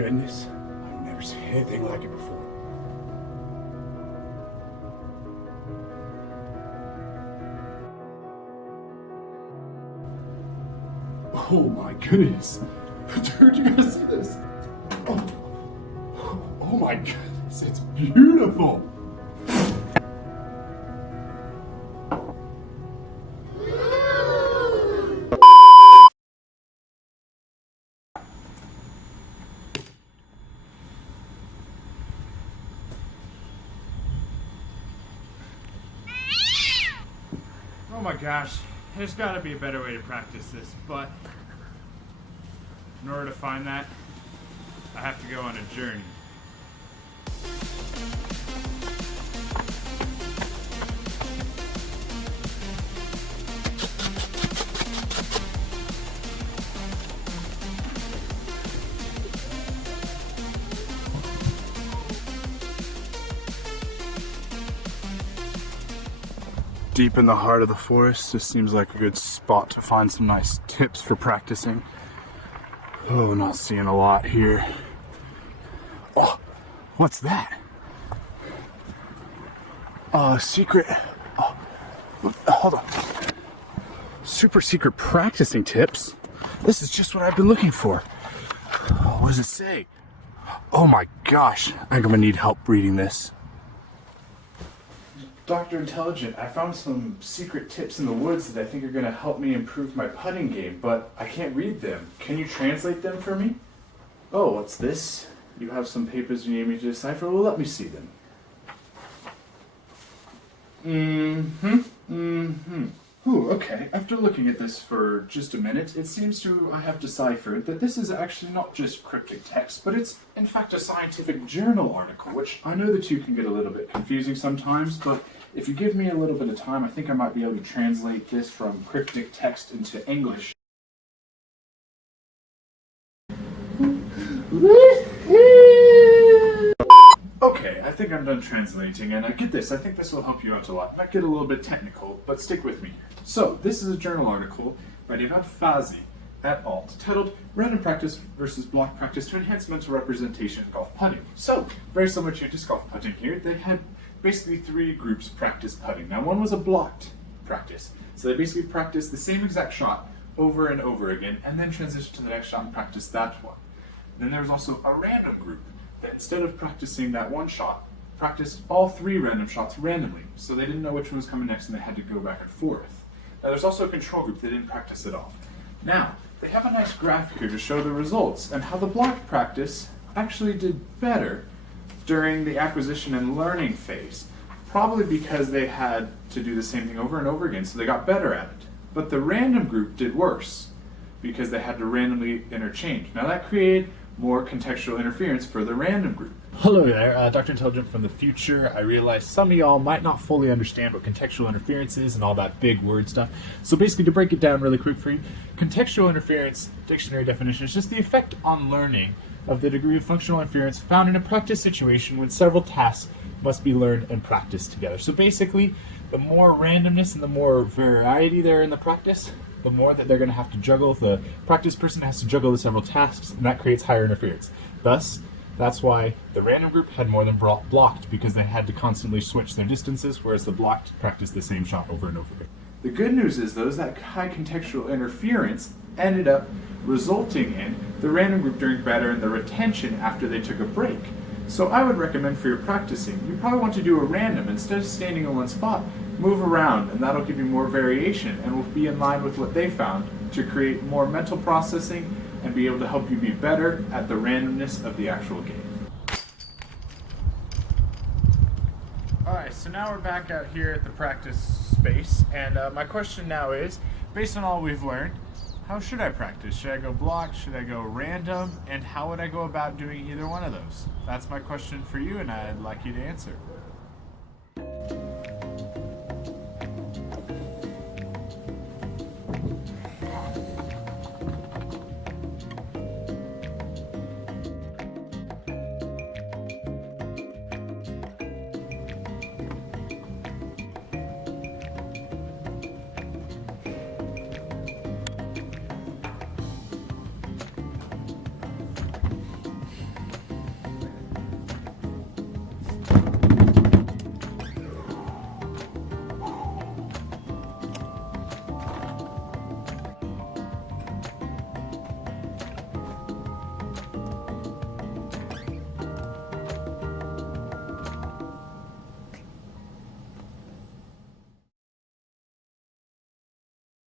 goodness. I've never seen anything like it before. Oh my goodness. Dude, you guys see this? Oh my goodness, it's beautiful. Oh my gosh, there's got to be a better way to practice this, but in order to find that, I have to go on a journey. Deep in the heart of the forest, this seems like a good spot to find some nice tips for practicing. Oh, not seeing a lot here. Oh, what's that? Secret. Oh, hold on. Super secret practicing tips. This is just what I've been looking for. Oh, what does it say? Oh my gosh, I think I'm gonna need help reading this. Dr. Intelligent, I found some secret tips in the woods that I think are going to help me improve my putting game, but I can't read them. Can you translate them for me? Oh, what's this? You have some papers you need me to decipher? Well, let me see them. Ooh, okay. After looking at this for just a minute, it seems to I have deciphered that this is actually not just cryptic text, but it's in fact a scientific journal article, which I know the two can get a little bit confusing sometimes, but if you give me a little bit of time, I think I might be able to translate this from cryptic text into English. Okay, I think I'm done translating, and get this, I think this will help you out a lot. Might get a little bit technical, but stick with me. So, this is a journal article by David Fazi et al. Titled Random Practice versus Block Practice to Enhance Mental Representation in Golf Putting. So, very similar to disc golf putting here, they had basically three groups practice putting. Now, one was a blocked practice. So they basically practiced the same exact shot over and over again, and then transitioned to the next shot and practiced that one. Then there was also a random group that instead of practicing that one shot, practiced all three random shots randomly. So they didn't know which one was coming next and they had to go back and forth. Now there's also a control group that didn't practice at all. Now, they have a nice graph here to show the results and how the block practice actually did better during the acquisition and learning phase. Probably because they had to do the same thing over and over again, so they got better at it. But the random group did worse because they had to randomly interchange. Now that created more contextual interference for the random group. Hello there, Dr. Intelligent from the future. I realize some of y'all might not fully understand what contextual interference is and all that big word stuff. So basically, to break it down really quick for you, contextual interference, dictionary definition, is just the effect on learning of the degree of functional interference found in a practice situation when several tasks must be learned and practiced together. So basically, the more randomness and the more variety there in the practice, the more that they're going to have to juggle. The practice person has to juggle the several tasks, and that creates higher interference. Thus, that's why the random group had more than blocked, because they had to constantly switch their distances, whereas the blocked practiced the same shot over and over again. The good news is, though, is that high contextual interference ended up resulting in the random group doing better in the retention after they took a break. So I would recommend for your practicing, you probably want to do a random. Instead of standing in one spot, move around, and that'll give you more variation and will be in line with what they found to create more mental processing and be able to help you be better at the randomness of the actual game. Alright, so now we're back out here at the practice space, and my question now is, based on all we've learned, how should I practice? Should I go blocked? Should I go random? And how would I go about doing either one of those? That's my question for you, and I'd like you to answer.